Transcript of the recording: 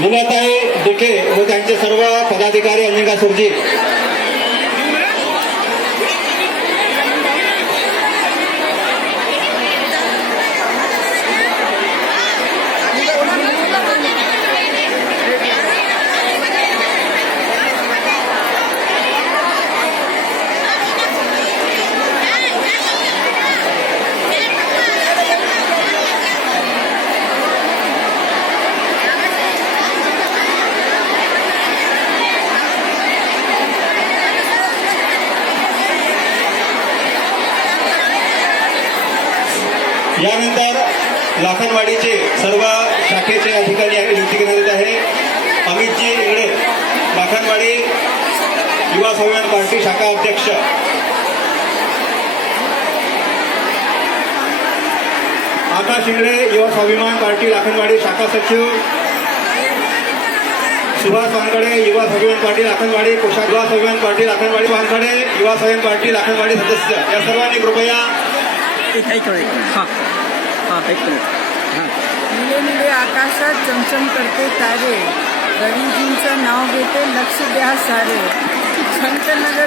लीलाताई दुखे व त्यांचे सर्व पदाधिकारी अनिका सुरजी यानंतर लाखनवाडीचे सर्व शाखेचे अधिकारी आणि नियुक्ती करण्यात येत आहे. अमितजी इंगळे लाखनवाडी युवा स्वाभिमान पार्टी शाखा अध्यक्ष. आकाश इंगळे युवा स्वाभिमान पार्टी लाखनवाडी शाखा सचिव. सुभाष वानकडे युवा स्वाभिमान पार्टी लाखनवाडी. कोशा युवा स्वाभिमान पार्टी लाखनवाडी. वानकडे युवा स्वाभिमान पार्टी लाखनवाडी सदस्य. या सर्वांनी कृपया एक एक हां हां एक मिनिट. हां. निळे निळे आकाशात चमचम करते तारे. रवीजींचं नाव घेते लक्ष द्या सारे. शंकरनगर